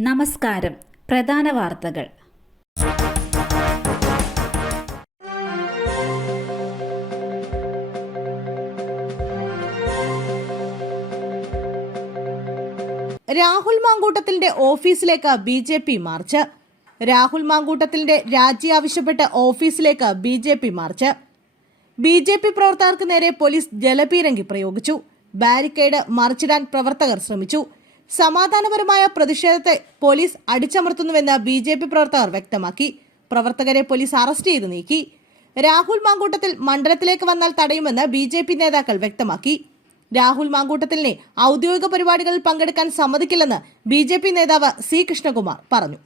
നമസ്കാരം. പ്രധാന വാർത്തകൾ. രാഹുൽ മാങ്കൂട്ടത്തിന്റെ ഓഫീസിലേക്ക് B J P march. Rahul മാങ്കൂട്ടത്തിന്റെ രാജി ആവശ്യപ്പെട്ട് ഓഫീസിലേക്ക് B J P march. B J P പ്രവർത്തകർക്ക് നേരെ പോലീസ് ജലപീരങ്കി പ്രയോഗിച്ചു. ബാരിക്കേഡ് മറിച്ചിടാൻ പ്രവർത്തകർ ശ്രമിച്ചു. സമാധാനപരമായ പ്രതിഷേധത്തെ പോലീസ് അടിച്ചമർത്തുന്നുവെന്ന് ബി ജെ പി പ്രവർത്തകർ വ്യക്തമാക്കി. പ്രവർത്തകരെ പോലീസ് അറസ്റ്റ് ചെയ്ത് നീക്കി. രാഹുൽ മാങ്കൂട്ടത്തിൽ മണ്ഡലത്തിലേക്ക് വന്നാൽ തടയുമെന്ന് ബി ജെ പി നേതാക്കൾ വ്യക്തമാക്കി. രാഹുൽ മാങ്കൂട്ടത്തിലിനെ ഔദ്യോഗിക പരിപാടികളിൽ പങ്കെടുക്കാൻ സമ്മതിക്കില്ലെന്ന് ബി ജെ പി നേതാവ് സി കൃഷ്ണകുമാർ പറഞ്ഞു.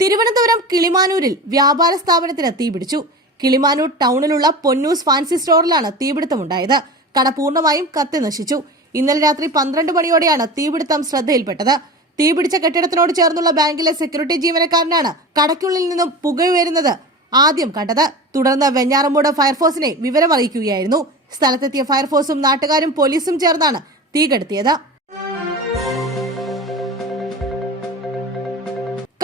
തിരുവനന്തപുരം കിളിമാനൂരിൽ വ്യാപാര സ്ഥാപനത്തിന് തീപിടിച്ചു. കിളിമാനൂർ ടൗണിലുള്ള പൊന്നൂസ് ഫാൻസി സ്റ്റോറിലാണ് തീപിടുത്തമുണ്ടായത്. കട പൂർണമായും കത്തി നശിച്ചു. ഇന്നലെ രാത്രി പന്ത്രണ്ട് മണിയോടെയാണ് തീപിടുത്തം ശ്രദ്ധയിൽപ്പെട്ടത്. തീപിടിച്ച കെട്ടിടത്തിനോട് ചേർന്നുള്ള ബാങ്കിലെ സെക്യൂരിറ്റി ജീവനക്കാരനാണ് കടയ്ക്കുള്ളിൽ നിന്നും പുകയുയരുന്നത് ആദ്യം കണ്ടത്. തുടർന്ന് വെഞ്ഞാറമൂട് ഫയർഫോഴ്സിനെ വിവരമറിയിക്കുകയായിരുന്നു. സ്ഥലത്തെത്തിയ ഫയർഫോഴ്സും നാട്ടുകാരും പോലീസും ചേർന്നാണ് തീ കെടുത്തിയത്.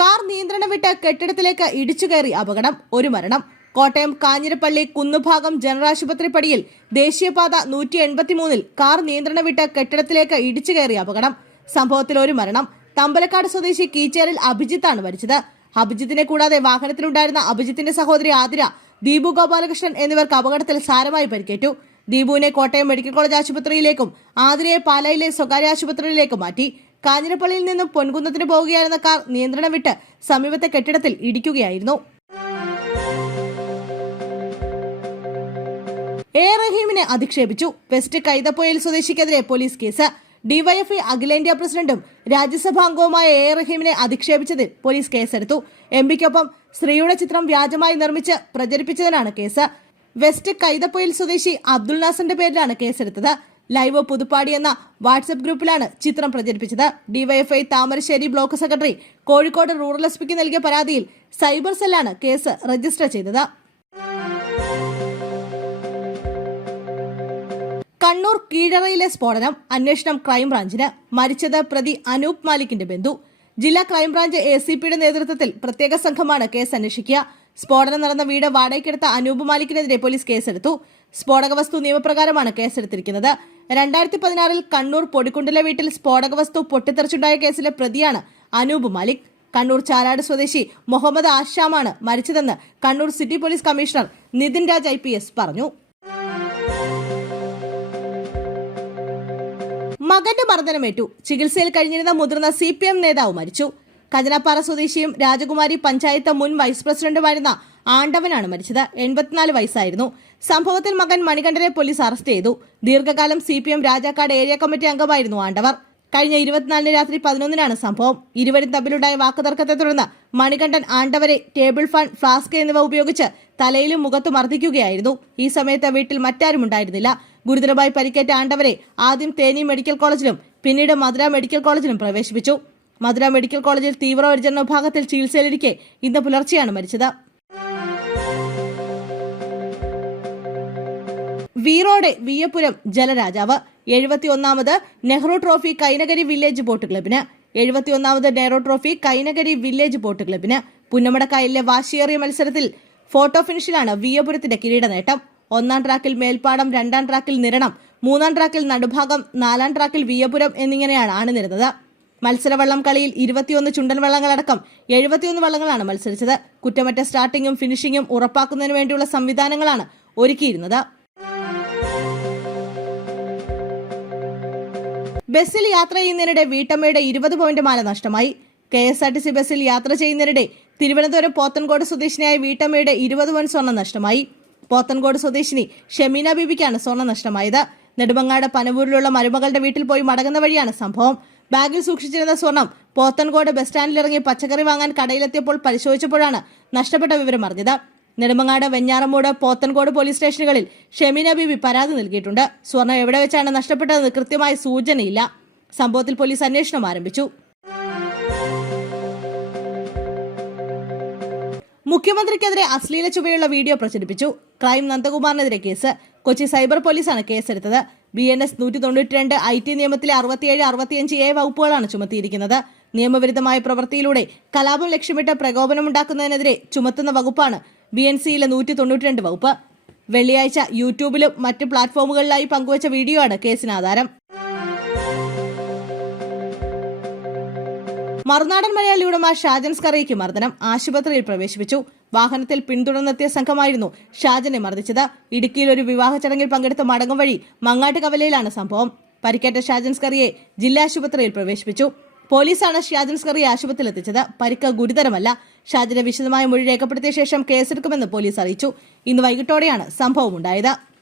കാർ നിയന്ത്രണം വിട്ട് കെട്ടിടത്തിലേക്ക് ഇടിച്ചു കയറി അപകടം. ഒരു മരണം. കോട്ടയം കാഞ്ഞിരപ്പള്ളി കുന്നുഭാഗം ജനറൽ ആശുപത്രി പടിയിൽ ദേശീയപാത നൂറ്റി എൺപത്തിമൂന്നിൽ കാർ നിയന്ത്രണം വിട്ട് കെട്ടിടത്തിലേക്ക് ഇടിച്ചു കയറിയ അപകടം. സംഭവത്തിൽ ഒരു മരണം. തമ്പലക്കാട് സ്വദേശി കീച്ചേറിൽ അഭിജിത്താണ് മരിച്ചത്. അഭിജിത്തിനെ കൂടാതെ വാഹനത്തിലുണ്ടായിരുന്ന അഭിജിത്തിന്റെ സഹോദരി ആതിര ദീപു ഗോപാലകൃഷ്ണൻ എന്നിവർക്ക് അപകടത്തിൽ സാരമായി പരിക്കേറ്റു. ദീപുവിനെ കോട്ടയം മെഡിക്കൽ കോളേജ് ആശുപത്രിയിലേക്കും ആതിരയെ പാലായിലെ സ്വകാര്യ ആശുപത്രിയിലേക്കും മാറ്റി. കാഞ്ഞിരപ്പള്ളിയിൽ നിന്നും പൊൻകുന്നത്തിന് പോവുകയായിരുന്ന കാർ നിയന്ത്രണം വിട്ട് സമീപത്തെ കെട്ടിടത്തിൽ ഇടിക്കുകയായിരുന്നു. എ റഹീമിനെ അധിക്ഷേപിച്ചു. വെസ്റ്റ് കൈതപ്പൊയിൽ സ്വദേശിക്കെതിരെ പോലീസ് കേസ്. ഡിവൈഎഫ്ഐ അഖിലേന്ത്യാ പ്രസിഡന്റും രാജ്യസഭാ അംഗവുമായ എ റഹീമിനെ അധിക്ഷേപിച്ചതിൽ പോലീസ് കേസെടുത്തു. എം പിക്കൊപ്പം സ്ത്രീയുടെ ചിത്രം വ്യാജമായി നിർമ്മിച്ച് പ്രചരിപ്പിച്ചതിനാണ് കേസ്. വെസ്റ്റ് കൈതപ്പൊയിൽ സ്വദേശി അബ്ദുൾ നാസറിന്റെ പേരിലാണ് കേസെടുത്തത്. ലൈവ് പുതുപ്പാടി എന്ന വാട്സ്ആപ്പ് ഗ്രൂപ്പിലാണ് ചിത്രം പ്രചരിപ്പിച്ചത്. DYFI Thamarassery block secretary Kozhikode rural S പിക്ക് നൽകിയ പരാതിയിൽ സൈബർ സെല്ലാണ് കേസ് രജിസ്റ്റർ ചെയ്തത്. കണ്ണൂർ കീഴറയിലെ സ്ഫോടനം അന്വേഷണം ക്രൈംബ്രാഞ്ചിന്. മരിച്ചത് പ്രതി അനൂപ് മാലിക്കിന്റെ ബന്ധു. ജില്ലാ ക്രൈംബ്രാഞ്ച് എ സി പിയുടെ നേതൃത്വത്തിൽ പ്രത്യേക സംഘമാണ് കേസ് അന്വേഷിക്കുക. സ്ഫോടനം നടന്ന വീട് വാടകയ്ക്കെടുത്ത അനൂപ് മാലിക്കിനെതിരെ പോലീസ് കേസെടുത്തു. സ്ഫോടക വസ്തു നിയമപ്രകാരമാണ് കേസെടുത്തിരിക്കുന്നത്. രണ്ടായിരത്തി പതിനാറിൽ കണ്ണൂർ പൊടിക്കുണ്ടിലെ വീട്ടിൽ സ്ഫോടക വസ്തു പൊട്ടിത്തെറിച്ചുണ്ടായ കേസിലെ പ്രതിയാണ് അനൂപ് മാലിക്. കണ്ണൂർ ചാലാട് സ്വദേശി മുഹമ്മദ് ആഷാമാണ് മരിച്ചതെന്ന് Kannur city police commissioner Nithin Raj I പറഞ്ഞു. മകന്റെ മർദ്ദനമേറ്റു. ചികിത്സയിൽ കഴിഞ്ഞിരുന്ന മുതിർന്ന സി പി എം നേതാവ് മരിച്ചു. കജനപ്പാറ സ്വദേശിയും രാജകുമാരി പഞ്ചായത്ത് മുൻ വൈസ് പ്രസിഡന്റുമായിരുന്ന ആണ്ടവനാണ് മരിച്ചത്. എൺപത്തിനാല് വയസ്സായിരുന്നു. സംഭവത്തിൽ മകൻ മണികണ്ഠനെ പോലീസ് അറസ്റ്റ് ചെയ്തു. ദീർഘകാലം C P M Rajakkad area committee അംഗമായിരുന്നു ആണ്ടവർ. കഴിഞ്ഞ ഇരുപത്തിനാലിന് രാത്രി പതിനൊന്നിനാണ് സംഭവം. ഇരുവരും തമ്മിലുണ്ടായ വാക്കുതർക്കത്തെ തുടർന്ന് മണികണ്ഠൻ ആണ്ടവരെ ടേബിൾ ഫാൻ ഫ്ലാസ്ക് എന്നിവ ഉപയോഗിച്ച് തലയിലും മുഖത്തും മർദ്ദിക്കുകയായിരുന്നു. ഈ സമയത്ത് വീട്ടിൽ മറ്റാരും ഉണ്ടായിരുന്നില്ല. ഗുരുതരമായി പരിക്കേറ്റ ആണ്ടവരെ ആദ്യം തേനി മെഡിക്കൽ കോളേജിലും പിന്നീട് മധുര മെഡിക്കൽ കോളേജിലും പ്രവേശിപ്പിച്ചു. മധുര മെഡിക്കൽ കോളേജിൽ തീവ്രപരിചരണ വിഭാഗത്തിൽ ചികിത്സയിലിരിക്കെ ഇന്ന് പുലർച്ചെയാണ് മരിച്ചത്. വീറോടെ വിയപുരം ജലരാജാവ് എഴുപത്തിയൊന്നാമത് Nehru trophy Kainakari village boat ക്ലബിന് എഴുപത്തിയൊന്നാമത് Nehru trophy Kainakari village boat ക്ലബിന് പുന്നമടക്കായലിലെ വാശിയേറിയ മത്സരത്തിൽ ഫോട്ടോ ഫിനിഷിലാണ് വിയപുരത്തിന്റെ കിരീട നേട്ടം ഒന്നാം ട്രാക്കിൽ മേൽപ്പാടം രണ്ടാം ട്രാക്കിൽ നിരണം മൂന്നാം ട്രാക്കിൽ നടുഭാഗം നാലാം ട്രാക്കിൽ വിയപുരം എന്നിങ്ങനെയാണ് അണിനിരുന്നത് മത്സരവള്ളം കളിയിൽ ഇരുപത്തിയൊന്ന് ചുണ്ടൻ വള്ളങ്ങളടക്കം എഴുപത്തിയൊന്ന് വള്ളങ്ങളാണ് മത്സരിച്ചത്. കുറ്റമറ്റ സ്റ്റാർട്ടിങ്ങും ഫിനിഷിങ്ങും ഉറപ്പാക്കുന്നതിന് വേണ്ടിയുള്ള സംവിധാനങ്ങളാണ് ഒരുക്കിയിരുന്നത്. ബസ്സിൽ യാത്ര ചെയ്യുന്നതിനിടെ വീട്ടമ്മയുടെ ഇരുപത് പോയിന്റ് മാല നഷ്ടമായി. K S R T C ബസ്സിൽ യാത്ര ചെയ്യുന്നതിനിടെ തിരുവനന്തപുരം പോത്തൻകോട് സ്വദേശിനിയായ വീട്ടമ്മയുടെ ഇരുപത് പോയിന്റ് സ്വർണം നഷ്ടമായി. പോത്തൻകോട് സ്വദേശിനി ഷമീന ബീബിക്കാണ് സ്വർണം നഷ്ടമായത്. നെടുമങ്ങാട് പനവൂരിലുള്ള മരുമകളുടെ വീട്ടിൽ പോയി മടങ്ങുന്ന വഴിയാണ് സംഭവം. ബാഗിൽ സൂക്ഷിച്ചിരുന്ന സ്വർണം പോത്തൻകോട് ബസ് സ്റ്റാൻഡിലിറങ്ങി പച്ചക്കറി വാങ്ങാൻ കടയിലെത്തിയപ്പോൾ പരിശോധിച്ചപ്പോഴാണ് നഷ്ടപ്പെട്ട വിവരം അറിഞ്ഞത്. നെടുമങ്ങാട് വെഞ്ഞാറമൂട് പോത്തൻകോട് പോലീസ് സ്റ്റേഷനുകളിൽ ഷെമീന ബീബി പരാതി നൽകിയിട്ടുണ്ട്. സ്വർണം എവിടെ വെച്ചാണ് നഷ്ടപ്പെട്ടതെന്ന് കൃത്യമായ സൂചനയില്ല. സംഭവത്തിൽ പോലീസ് അന്വേഷണം ആരംഭിച്ചു. മുഖ്യമന്ത്രിക്കെതിരെ അശ്ലീല ചുവയുള്ള വീഡിയോ പ്രചരിപ്പിച്ചു. ക്രൈം നന്ദകുമാറിനെതിരെ കേസ്. കൊച്ചി സൈബർ പോലീസാണ് കേസെടുത്തത്. ബി എൻ എസ് നൂറ്റി തൊണ്ണൂറ്റി രണ്ട് ഐ ടി നിയമത്തിലെ അറുപത്തിയേഴ് അറുപത്തിയഞ്ച് എ വകുപ്പുകളാണ് ചുമത്തിയിരിക്കുന്നത്. നിയമവിരുദ്ധമായ പ്രവൃത്തിയിലൂടെ കലാപം ലക്ഷ്യമിട്ട് പ്രകോപനമുണ്ടാക്കുന്നതിനെതിരെ ചുമത്തുന്ന വകുപ്പാണ് ബി എൻ സിയിലെ നൂറ്റി തൊണ്ണൂറ്റിരണ്ട് വകുപ്പ്. വെള്ളിയാഴ്ച യൂട്യൂബിലും മറ്റ് പ്ലാറ്റ്ഫോമുകളിലായി പങ്കുവച്ച വീഡിയോ ആണ് കേസിന് ആധാരം. മറുനാടൻ മലയാളി ഉടമ ഷാജൻ സ്കറിയയ്ക്ക് മർദ്ദനം ആശുപത്രിയിൽ പ്രവേശിപ്പിച്ചു. വാഹനത്തിൽ പിന്തുടർന്നെത്തിയ സംഘമായിരുന്നു ഷാജനെ മർദ്ദിച്ചത്. ഇടുക്കിയിൽ ഒരു വിവാഹ ചടങ്ങിൽ പങ്കെടുത്ത മടങ്ങും വഴി മങ്ങാട്ട് കവലയിലാണ് സംഭവം. പരിക്കേറ്റ ഷാജൻ സ്കറിയെ ജില്ലാ ആശുപത്രിയിൽ പ്രവേശിപ്പിച്ചു. പോലീസാണ് ഷാജൻ സ്കറിയെ ആശുപത്രിയിൽ എത്തിച്ചത് പരിക്ക് ഗുരുതരമല്ല. ഷാജന്റെ വിശദമായ മൊഴി രേഖപ്പെടുത്തിയ ശേഷം കേസെടുക്കുമെന്ന് പോലീസ് അറിയിച്ചു. ഇന്ന് വൈകിട്ടോടെയാണ് സംഭവമുണ്ടായത്.